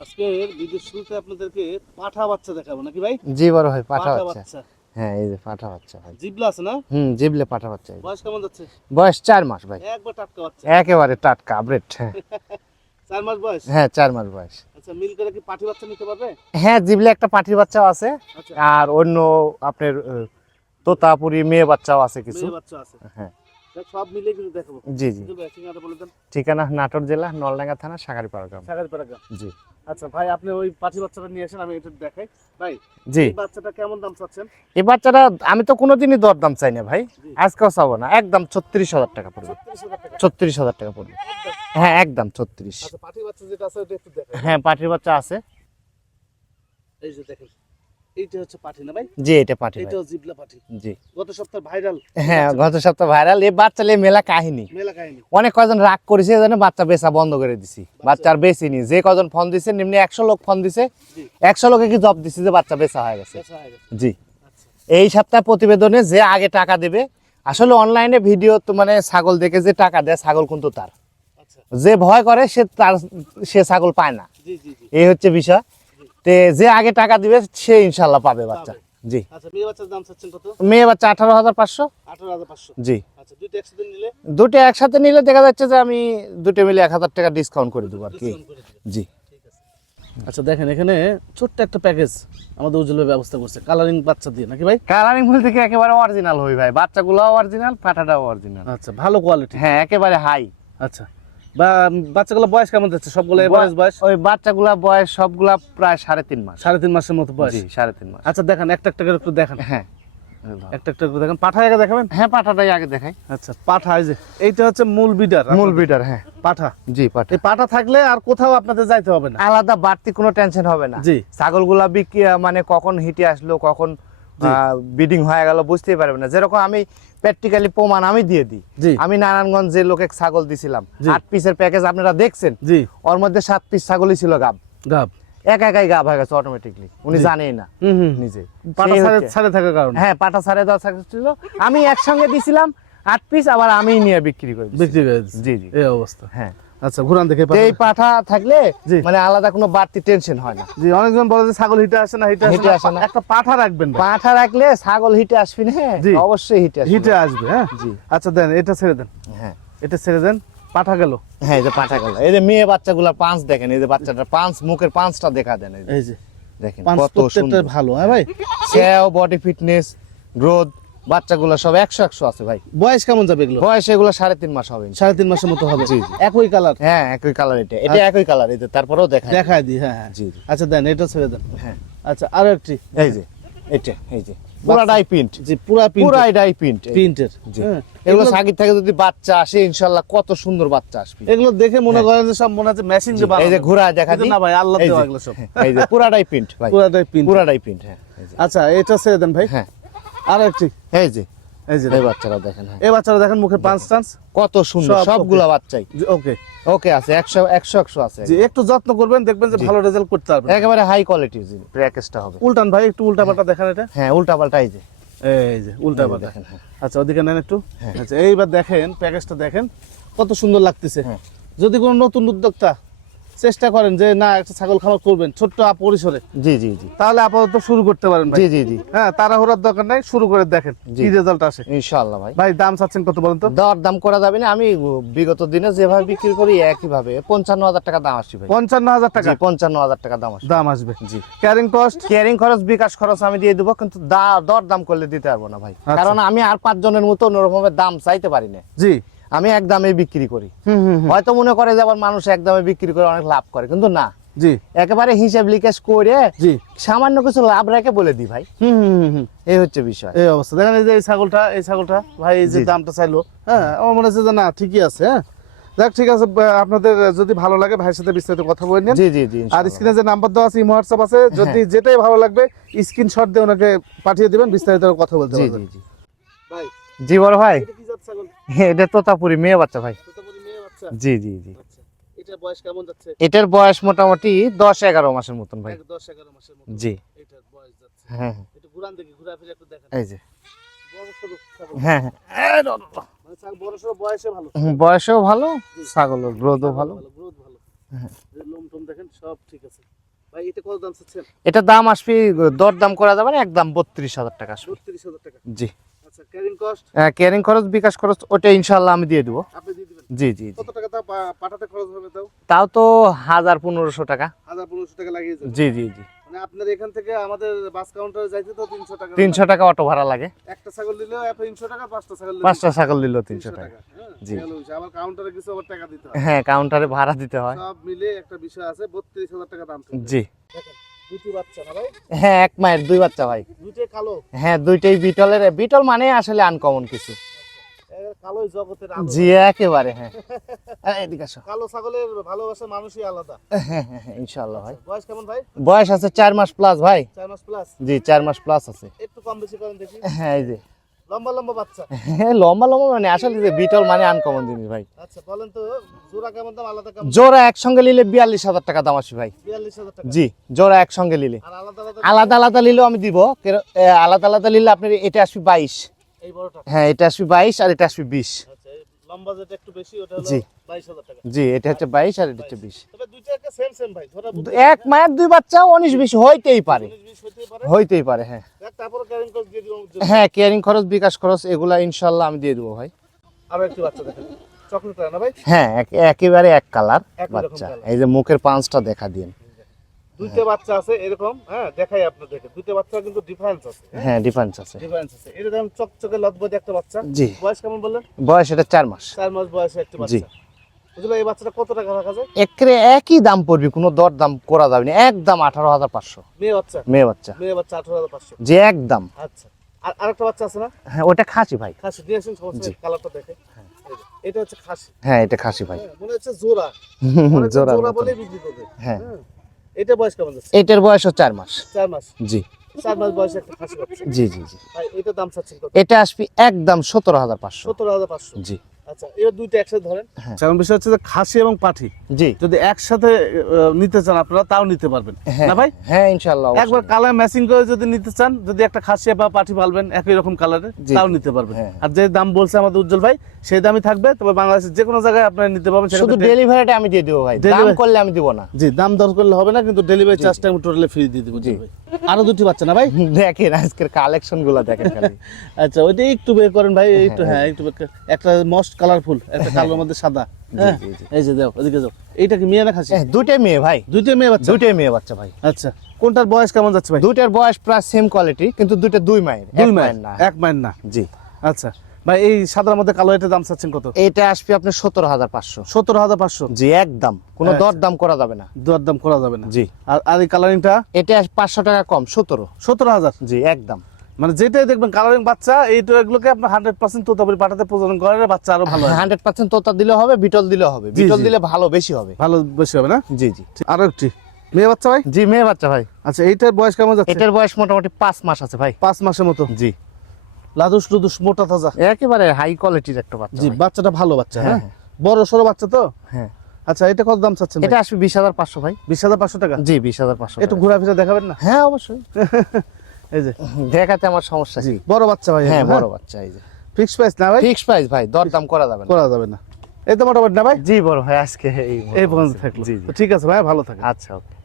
Video শুরুতে আপনাদেরকে পাঠা বাচ্চা দেখাবো নাকি ভাই? জি বড় ভাই পাঠা বাচ্চা। বাচ্চা। হ্যাঁ এই যে পাঠা বাচ্চা ভাই। জিবলা আছে না? হুম জিবলে পাঠা বাচ্চা বয়স কেমন যাচ্ছে? বয়স চার মাস ভাই। একবার টাটকা বাচ্চা। একেবারে টাটকা আপডেট হ্যাঁ। চার মাস বয়স? হ্যাঁ চার মাস বয়স। আচ্ছা মিল করে কি পাঠি বাচ্চা নিতে পারবে? হ্যাঁ জিবলে একটা পাঠির বাচ্চাও আছে। আচ্ছা। আর অন্য আপনার তোতাপুরি মেয়ে বাচ্চাও আছে কিছু। মেয়ে বাচ্চা আছে। হ্যাঁ। সব মিলে কিন্তু দেখাবো। জি জি। ঠিকানাটা বলে দেন। ঠিকানা নাটোর জেলা নলডাঙ্গা থানা সাগারিপাড়া গ্রাম। সাগারিপাড়া গ্রাম। জি। আচ্ছা ভাই আপনি ওই পাঠি বাচ্চাটা নিয়ে আসেন আমি এটা দেখাই। ভাই জি। এই বাচ্চাটা কেমন দাম চাচ্ছেন? এই বাচ্চাটা আমি তো কোনোদিনই দরদাম চাই না ভাই। আজকেও চাবো না একদম ছত্রিশ হাজার টাকা পড়বে। ছত্রিশ হাজার টাকা। পড়বে। হ্যাঁ একদম ছত্রিশ। আচ্ছা বাচ্চা যেটা আছে ওটা একটু দেখাই। হ্যাঁ পাঠির বাচ্চা আছে। এই যে দেখেন। এইটা হচ্ছে পাঠি না ভাই? জি এটা পাঠি ভাই। জিবলা পাঠি। জি। গত সপ্তাহ ভাইরাল। হ্যাঁ গত সপ্তাহ ভাইরাল এই বাচ্চা নিয়ে মেলা কাহিনী। মেলা কাহিনী। অনেক কজন রাগ করেছে এই বাচ্চা বেচা বন্ধ করে দিছি। বাচ্চার বেচিনি যে কজন ফোন দিছে নিম্নে একশো লোক ফোন দিছে। জি। একশো লোকে কি জব দিছে যে বাচ্চা বেচা হয়ে গেছে? বেচা গেছে। জি। এই সপ্তাহ প্রতিবেদনে যে আগে টাকা দেবে আসলে অনলাইনে ভিডিও তো মানে ছাগল দেখে যে টাকা দেয় ছাগল কিন্তু তার। আচ্ছা। যে ভয় করে সে তার সে ছাগল পায় না। এই হচ্ছে বিষয়। তে যে আগে টাকা দিবে সে ইনশাল্লাহ পাবে বাচ্চা। জি। আচ্ছা মেয়ে বাচ্চা আঠারো হাজার পাঁচশো। জি। আচ্ছা দুটো একসাথে নিলে? দেখা যাচ্ছে যে আমি দুটো মিলে এক হাজার টাকা ডিসকাউন্ট করে দেবো আর কি। জি। আচ্ছা দেখেন এখানে ছোট্ট একটা প্যাকেজ আমাদের উজ্জ্বল ব্যবস্থা করছে। কালারিং বাচ্চা দিয়ে নাকি ভাই? কালারিং বলতে কি একেবারে অরিজিনাল হই ভাই। বাচ্চাগুলোও অরিজিনাল পাঠাটাও অরিজিনাল আচ্ছা ভালো কোয়ালিটি হ্যাঁ একেবারে হাই আচ্ছা। বা বাচ্চাগুলো বয়স কেমন যাচ্ছে? সবগুলো এভারেজ বয়স? ওই বাচ্চাগুলা বয়স সবগুলা প্রায় সাড়ে তিন মাস। সাড়ে তিন মাসের মতো বয়স? সাড়ে তিন মাস। আচ্ছা দেখেন একটা একটা করে একটু দেখেন। হ্যাঁ। একটা একটা করে দেখেন। পাঠা আগে দেখাবেন? হ্যাঁ পাঠাটাই আগে দেখাই। আচ্ছা পাঠা এই যে এইটা হচ্ছে মূল বিডার মূল বিটার হ্যাঁ। পাঠা? জি পাঠা। এই পাঠা থাকলে আর কোথাও আপনাদের যাইতে হবে না। আলাদা বাড়তি কোনো টেনশন হবে না। জি। ছাগলগুলা বিক্রি মানে কখন হিটে আসলো কখন। বিডিং হয়ে গেল বুঝতেই পারবে না। যেরকম আমি প্র্যাকটিক্যালি প্রমাণ আমি দিয়ে দিই। আমি নারায়ণগঞ্জ যে লোকে ছাগল দিছিলাম আট পিসের প্যাকেজ আপনারা দেখছেন? জি। ওর মধ্যে সাত পিস ছাগলই ছিল গাব। গাব। এক একাই গা হয়ে গেছে অটোমেটিকলি উনি জানেই না। নিজে। পাটা থাকার কারণে। হ্যাঁ পাটা সাড়ে দশ ছিল। আমি একসঙ্গে দিছিলাম আট পিস আবার আমি নিয়ে বিক্রি করি বিক্রি করে। জি জি। এই অবস্থা। হ্যাঁ। আচ্ছা ঘুরান দেখে এই পাঠা থাকলে মানে আলাদা কোনো বাড়তি টেনশন হয় না। জি অনেকজন বলে যে ছাগল হিটে আসে না হিটে হিটে আসে না। একটা পাঠা রাখবেন পাঠা রাখলে ছাগল হিটে আসবি না? হ্যাঁ জি। অবশ্যই হিটে আসবি। হিটে আসবে হ্যাঁ? জি। আচ্ছা দেন এটা ছেড়ে দেন। হ্যাঁ। এটা ছেড়ে দেন পাঠা গেল। হ্যাঁ এই যে পাঠা গেল। এই যে মেয়ে বাচ্চাগুলা পাঁচ দেখেন এই যে বাচ্চাটা পাঁচ মুখের পাঁচটা দেখা দেন এই যে। দেখেন কত সুন্দর। ভালো হ্যাঁ ভাই? সেও বডি ফিটনেস গ্রোথ বাচ্চাগুলো সব একশো একশো আছে ভাই। বয়স কেমন যাবে এগুলো বয়স এগুলো সাড়ে তিন মাস হবে সাড়ে তিন মাসের মতো হবে। জি। একই কালার হ্যাঁ একই কালার এটা। এটা একই কালার যে তারপরেও দেখা দেখায় দিই হ্যাঁ হ্যাঁ। জি আচ্ছা দেন এটা ছেড়ে দেন। হ্যাঁ। আচ্ছা আরও একটি। এই যে এটা এই যে। পুরাটাই প্রিন্ট জি পুরা প্রিন্ট প্রিন্ট প্রিন্টের জি। হ্যাঁ। এগুলো সাকির থেকে যদি বাচ্চা আসে ইনশাল্লাহ কত সুন্দর বাচ্চা আসবে। এগুলো দেখে মনে করেন যে সব মনে হচ্ছে মেশিন যে এই যে ঘোরা দেখা দিই না ভাই আল্লাহ দেওয়া এগুলো সব। এই যে পুরাটাই প্রিন্ট ভাই। পুরাটাই প্রিন্ট পুরাটাই প্রিন্ট হ্যাঁ আচ্ছা এটা ছেড়ে দেন ভাই। হ্যাঁ। আর একটি এই যে। এই যে এই বাচ্চারা দেখেন হ্যাঁ। এই বাচ্চারা দেখেন মুখে পাঁচ টান্স। কত সুন্দর সব সবগুলা বাচ্চাই। ওকে। ওকে আছে একশো একশো একশো আছে। যে একটু যত্ন করবেন দেখবেন যে ভালো রেজাল্ট করতে পারবেন। একেবারে হাই কোয়ালিটির প্যাকেজটা হবে। উল্টান ভাই একটু উল্টা পাল্টা দেখেন এটা। হ্যাঁ উল্টা পাল্টা এই যে। এই যে উল্টা পাল্টা দেখেন হ্যাঁ। আচ্ছা ওদিকে নেন একটু। হ্যাঁ। আচ্ছা এইবার দেখেন প্যাকেজটা দেখেন কত সুন্দর লাগতেছে। হ্যাঁ। যদি কোনো নতুন উদ্যোক্তা চেষ্টা করেন যে না একটা ছাগল খামার করবেন। ছোট্ট পরিসরে। জি জি জি। তাহলে আপাতত শুরু করতে পারেন জি জি জি। হ্যাঁ তাড়াহুড়ার দরকার নাই শুরু করে দেখেন কি রেজাল্ট আসে। ইনশাআল্লাহ ভাই। ভাই দাম চাচ্ছেন কত বলেন তো? দর দাম করা যাবে না আমি বিগত দিনে যেভাবে বিক্রি করি একই ভাবে পঞ্চান্ন হাজার টাকা দাম আসবে ভাই। পঞ্চান্ন হাজার টাকা? পঞ্চান্ন হাজার টাকা দাম আসছে। দাম আসবে। জি। ক্যারিং কস্ট কেয়ারিং খরচ বিকাশ খরচ আমি দিয়ে দেবো কিন্তু দর দাম করলে দিতে পারব না ভাই। আচ্ছা। কারণ আমি আর পাঁচ জনের মতো ওরকমের দাম চাইতে পারি না। জি। আমি এক দামে বিক্রি করি। হয়তো মনে করে যে আবার মানুষ এক দামে বিক্রি করে অনেক লাভ করে কিন্তু না। জি। একেবারে হিসাব করে জি। সামান্য কিছু লাভ রেখে বলে দিই ভাই। এই হচ্ছে বিষয়। এই অবস্থা। দেখেন এই যে এই ছাগলটা এই ছাগলটা ভাই এই যে। দামটা চাইলো হ্যাঁ আমার মনে হচ্ছে যে না ঠিকই আছে হ্যাঁ। যাক ঠিক আছে আপনাদের যদি ভালো লাগে ভাইয়ের সাথে বিস্তারিত কথা বলে নেন। জি জি জি আর। স্ক্রিনে যে নাম্বার দেওয়া আছে হোয়াটসঅ্যাপ আছে যদি যেটাই ভালো লাগবে স্ক্রিনশট দিয়ে ওনাকে পাঠিয়ে দিবেন বিস্তারিত কথা বলতে জি পারবেন। জি। জি বড় ভাই। এটা তোতাপুরি মেয়ে বাচ্চা ভাই। মেয়ে বাচ্চা? জি জি জি। আচ্ছা। বয়স কেমন যাচ্ছে? এটার বয়স মোটামুটি দশ এগারো মাসের মতন ভাই। জি। হ্যাঁ হ্যাঁ, এই যে। হ্যাঁ হ্যাঁ। মানে বয়সও ভালো ছাগলের গ্রোথও ভালো। গ্রোথ ভালো। লোম টোম দেখেন সব ঠিক আছে। ভাই এটা দাম আসবে দর দাম করা যাবে না একদম বত্রিশ হাজার টাকা আসবে। বত্রিশ হাজার টাকা। জি। ক্যারিং কস্ট ক্যারিং খরচ বিকাশ খরচ ওটা ইনশাল্লাহ আমি দিয়ে দেবো। আপনি দিয়ে দিবেন? জি জি কত টাকা তা পাঠাতে খরচ হবে তাও? তাও তো হাজার পনেরোশো টাকা। হাজার পনেরোশো টাকা লাগিয়ে জি জি জি। মানে আপনার এখান থেকে আমাদের বাস কাউন্টারে যাইতে তো তিনশো টাকা তিনশো টাকা অটো ভাড়া লাগে। একটা ছাগল দিলেও তিনশো টাকা পাঁচটা ছাগল দিলেও পাঁচটা ছাগল দিল তিনশো টাকা। হ্যাঁ, জি। আবার কাউন্টারে কিছু আবার টাকা দিতে হয়। হ্যাঁ কাউন্টারে ভাড়া দিতে হয়। সব মিলে একটা বিষয় আছে বত্রিশ হাজার টাকা দাম। জি। দুটি বাচ্চা না ভাই? হ্যাঁ এক মায়ের দুই বাচ্চা ভাই। দুইটাই কালো? হ্যাঁ দুইটাই বিটলের। বিটল মানে আসলে আনকমন কিছু। একেবারে কালোই জগতের আলো। জি একেবারে হ্যাঁ। এদিকে আসো। কালো ছাগলের ভালোবাসা মানুষই আলাদা। হ্যাঁ হ্যাঁ হ্যাঁ, ইনশাল্লাহ ভাই। বয়স কেমন ভাই? বয়স আছে চার মাস প্লাস ভাই। চার মাস প্লাস জি চার মাস প্লাস আছে। একটু কম বেশি করেন দেখি। হ্যাঁ এই যে। লম্বা লম্বা বাচ্চা। হ্যাঁ লম্বা লম্বা মানে আসলে যে বিটল মানে আনকমন জিনিস ভাই। আচ্ছা বলেন তো জোড়া কেমন দাম আলাদা কেমন? জোড়া একসঙ্গে নিলে বিয়াল্লিশ হাজার টাকা দাম আসবে ভাই। বিয়াল্লিশ হাজার টাকা। জি জোড়া একসঙ্গে নিলে। আর আলাদা আলাদা? আলাদা আলাদা নিলেও আমি দিব আলাদা আলাদা নিলে আপনার এটা আসবে বাইশ। এই বড়টা। হ্যাঁ এটা আসবে বাইশ আর এটা আসবে বিশ। আচ্ছা। এই লম্বা যেটা একটু বেশি ওটা হলো জি। টাকা। এটা হচ্ছে বাইশ আর এটা হচ্ছে বিশ। তবে দুইটা একটা সেম সেম ভাই ধরা এক মায়ের দুই বাচ্চা হইতেই পারে। হইতেই পারে। হইতেই পারে হ্যাঁ। দেখ তারপরে ক্যারিং দিয়ে দিলাম হ্যাঁ কেয়ারিং খরচ বিকাশ খরচ এগুলা ইনশাল্লাহ আমি দিয়ে দেবো ভাই। আরও একটু বাচ্চা দেখেন। চকলেট না ভাই? হ্যাঁ এক- একেবারে এক কালার বাচ্চা। এই যে মুখের পাঁচটা দেখা দিন। দুইটা বাচ্চা আছে এরকম হ্যাঁ দেখাই আপনাদেরকে। দুইটা বাচ্চা কিন্তু ডিফারেন্স আছে হ্যাঁ? ডিফারেন্স আছে। ডিফারেন্স আছে। এটা যেমন চকচকে লতবদি একটা বাচ্চা। জি। বয়স কেমন বললেন? বয়স এটা চার মাস। চার মাস বয়সে একটা বাচ্চা। বুঝলো এই বাচ্চাটা কত টাকা রাখা যায়? একরে একই দাম পড়বে কোনো দর দাম করা যাবে না। একদম আঠারো হাজার পাঁচশো। মেয়ে বাচ্চা? মেয়ে বাচ্চা। মেয়ে বাচ্চা আঠারো হাজার পাঁচশো। যে একদম। আচ্ছা। আর আরেকটা বাচ্চা আছে না? হ্যাঁ ওটা খাসি ভাই। খাসি দিয়ে আসেন সমস্যা। কালারটা দেখে। এটা হচ্ছে খাসি। হ্যাঁ এটা খাসি ভাই। হ্যাঁ, মনে হচ্ছে জোড়া। জোড়া। বলে বিক্রি করবে। হ্যাঁ। হ্যাঁ। এটা বয়স কেমন যাচ্ছে? এটার হচ্ছে চার মাস। চার মাস? জি। চার মাস বয়সে একটা খাসি জি জি জি। এটা দাম চাচ্ছেন কত? এটা আসবে একদম সতেরো হাজার পাঁচশো। সতেরো হাজার পাঁচশো। জি। আচ্ছা এবার দুইটা একসাথে ধরেন। হ্যাঁ। বিষয় হচ্ছে যে খাসি এবং পাঠি। জি। যদি একসাথে নিতে চান আপনারা তাও নিতে পারবেন। হ্যাঁ না ভাই? হ্যাঁ ইনশাল্লাহ একবার কালার ম্যাচিং করে যদি নিতে চান যদি একটা খাসি বা পাঠি পালবেন একই রকম কালারের তাও নিতে পারবেন। আর যে দাম বলছে আমাদের উজ্জ্বল ভাই সেই দামই থাকবে তবে বাংলাদেশের যে কোনো জায়গায় আপনারা নিতে পারবেন শুধু ডেলিভারিটা আমি দিয়ে দেবো ভাই। দাম করলে আমি দিব না। জি দাম দর করলে হবে না কিন্তু ডেলিভারি চার্জটা আমি টোটালি ফ্রি দিয়ে দেবো জি। ভাই। আরও দুটি বাচ্চা না ভাই? দেখেন আজকের কালেকশনগুলা দেখেন খালি। আচ্ছা ওইটা একটু বের করেন ভাই একটু হ্যাঁ। একটু একটা মোস্ট কালারফুল একটা কালোর মধ্যে সাদা। হ্যাঁ। এই যে দাও ওদিকে যাও। এইটা কি মেয়ে না খাসি হ্যাঁ, দুইটাই মেয়ে ভাই। দুইটা মেয়ে বাচ্চা? দুইটাই মেয়ে বাচ্চা ভাই। আচ্ছা কোনটার বয়স কেমন যাচ্ছে ভাই? দুইটার বয়স প্রায় সেম কোয়ালিটি কিন্তু দুইটা দুই মায়ের দুই মাইল না। এক মাইল না? জি। আচ্ছা ভাই এই সাদার মধ্যে কালো এটার দাম চাচ্ছেন কত? এটা আসবে আপনার সতেরো হাজার পাঁচশো। সতেরো হাজার পাঁচশো? জি একদম। কোনো আচ্ছা। দর দাম করা যাবে না। দর দাম করা যাবে না। জি। আর আর এই কালারিংটা এটা পাঁচশো টাকা কম সতেরো। সতেরো হাজার? জি একদম। মানে যেটাই দেখবেন কালারিং বাচ্চা এইটা এগুলোকে আপনার হান্ড্রেড পার্সেন্ট তোতাপুরি পাঠাতে প্রজনন করে বাচ্চা আরও ভালো হয়। হান্ড্রেড পার্সেন্ট তোতা দিলে হবে বিটল দিলে হবে। বিটল দিলে ভালো বেশি হবে। ভালো বেশি হবে না? জি জি। আরও একটি। মেয়ে বাচ্চা ভাই? জি মেয়ে বাচ্চা ভাই। আচ্ছা এইটার বয়স কেমন যাচ্ছে? এটার বয়স মোটামুটি পাঁচ মাস আছে ভাই। পাঁচ মাসের মতো? জি। লাদুস লুদুস মোটা তাজা। একেবারে হাই কোয়ালিটির একটা বাচ্চা জি বাচ্চাটা ভালো বাচ্চা হ্যাঁ, হ্যাঁ বড় সড়ো বাচ্চা তো? হ্যাঁ। আচ্ছা এটা কত দাম চাচ্ছেন এটা আসবে বিশ হাজার পাঁচশো ভাই। বিশ হাজার পাঁচশো টাকা? জি বিশ হাজার পাঁচশো একটু ঘোরাফেরা দেখাবেন না? হ্যাঁ অবশ্যই। এই যে। দেখাতে আমার সমস্যা জি বড় বাচ্চা ভাই হ্যাঁ বড় বাচ্চা এই যে। ফিক্স প্রাইস না ভাই? ফিক্স প্রাইস ভাই দর দাম করা যাবে না। করা যাবে না। এই তো মোটামুটি না ভাই? জি বড় ভাই আজকে এই পর্যন্ত থাকল। জি জি। ঠিক আছে ভাই ভালো থাকে আচ্ছা ওকে।